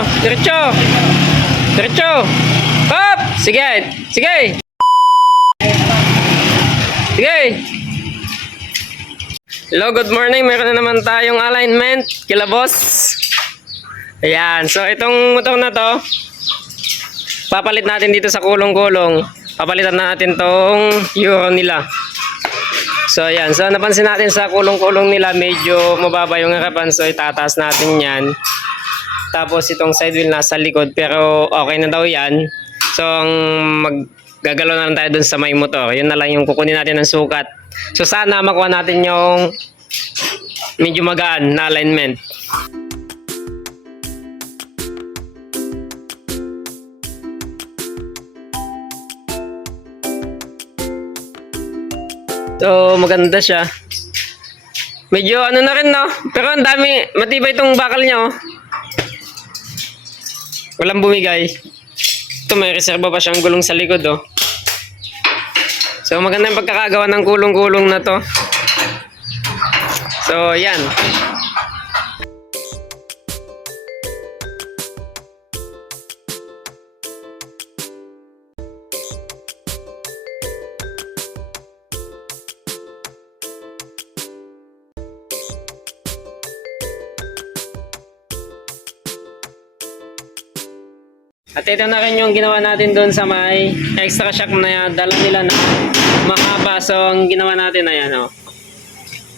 Diretso. Diretso. Hop! Sige. Sige. Sige. Hello, good morning. Meron na naman tayong alignment. Kila boss. Ayan. So, itong motor na to, papalit natin dito sa kulong-kulong. Papalitan natin tong euro nila. So, ayan. So, napansin natin sa kulong-kulong nila, medyo mababa yung harapan. So, itataas natin yan. Tapos, itong side wheel nasa likod. Pero, okay na daw yan. So, maggagalaw na lang tayo dun sa may motor. Yun na lang yung kukunin natin ng sukat. So, sana makuha natin yung medyo magaan na alignment. So, maganda siya. Medyo ano na rin, no? Pero ang dami, matibay itong bakal niya, oh. Walang bumigay. Ito, may reserva pa siyang gulong sa likod, oh. So, maganda yung pagkakagawa ng kulong-kulong na to. So, yan. At ito na rin yung ginawa natin doon sa may extra shock na dala nila na mahaba. So, ang ginawa natin, ayan, oh.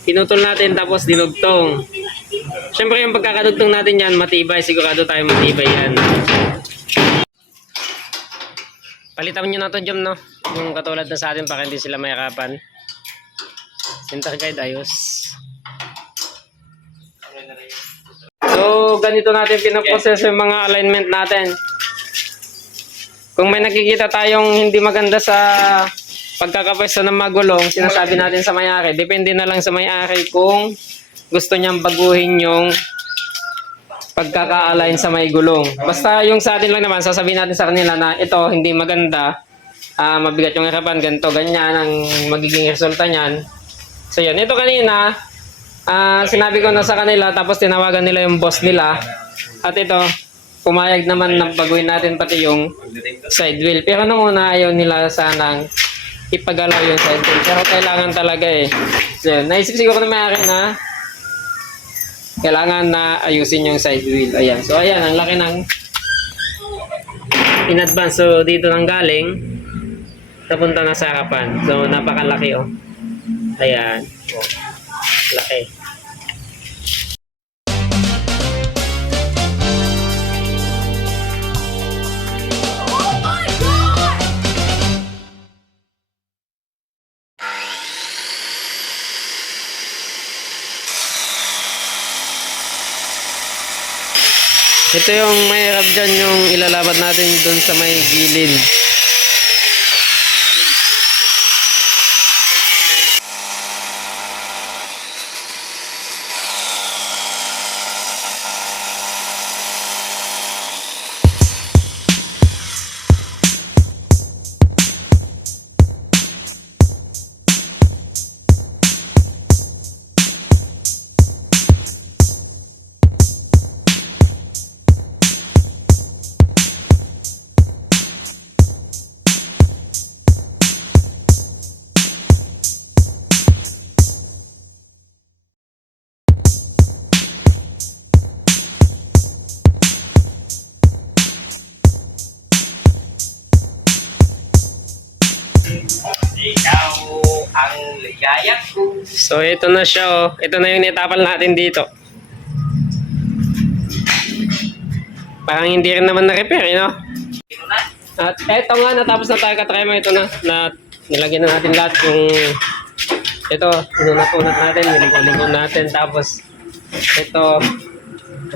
Pinutol natin tapos dinugtong. Siyempre, yung pagkakadugtong natin yan, matibay. Sigurado tayo matibay yan. Palitan nyo na ito, Jom, no? Yung katulad na sa atin para hindi sila mahirapan. Center guide, ayos. So, ganito natin pinaprocess yung mga alignment natin. Kung may nakikita tayong hindi maganda sa pagkakapwesto ng magulong, sinasabi natin sa may-ari. Depende na lang sa may-ari kung gusto niyang baguhin yung pagkaka-align sa may gulong. Basta yung sa atin lang naman, sasabihin natin sa kanila na ito hindi maganda, mabigat yung harapan, ganito, ganyan ang magiging resulta niyan. So yan, ito kanina, sinabi ko na sa kanila, tapos tinawagan nila yung boss nila. At ito, pumayag naman na baguhin natin pati yung side wheel. Pero nung una ayaw nila sanang ipagalaw yung side wheel. Pero kailangan talaga eh. So, naisip siguro na may na kailangan na ayusin yung side wheel. Ayan. So ayan, ang laki ng in advance. So dito nang galing, napunta na sa harapan. So napakalaki oh. Ayan. Laki. Ito yung mahirap dyan, yung ilalabat natin doon sa may gilid. Ikaw ang ligaya ko. So ito na siya oh. Ito na yung netapal natin dito. Parang hindi rin naman na-repair, you know? At eto nga, natapos na tayo katry mo. Ito na nilagyan na natin lahat yung ito, inunat-unat natin, niligaw natin. Tapos ito,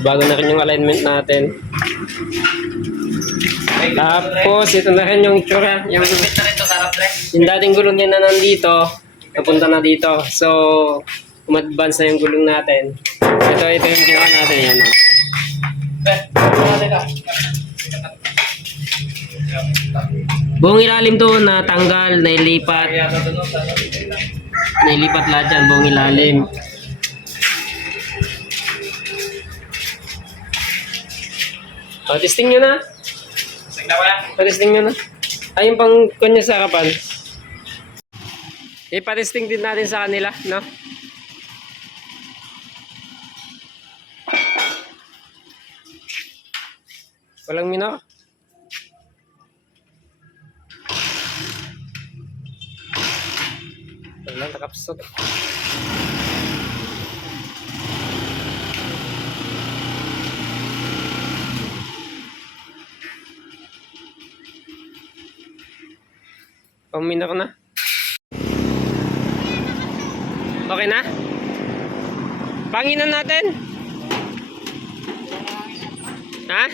bago na rin yung alignment natin. Tapos ito na rin yung tsura, yung dating gulong niya na nandito, napunta na dito. So, umadvance na yung gulong natin. Ito yung ginawa natin yan. Buong ilalim to natanggal, nailipat lahat yan, buong ilalim. O, testing nyo na. Sige na kuya. Patesting nyo na. Ay, yung pang kanya sa harapan. Ipatesting din natin sa kanila, no? Walang minor. Walang nakapsot. Minor na. Okay na? Panginan natin. Ha?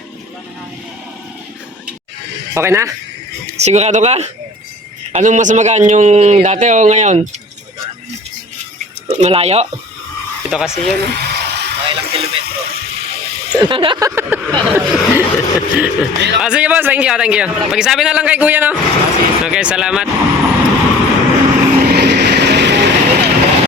Okay na? Sigurado ka? Anong mas magaan yung dati o ngayon? Malayo? Ito kasi yun. Mga ilang kilometro. Sige boss, thank you, thank you. Pag-isabi na lang kay kuya, no? Okay, salamat.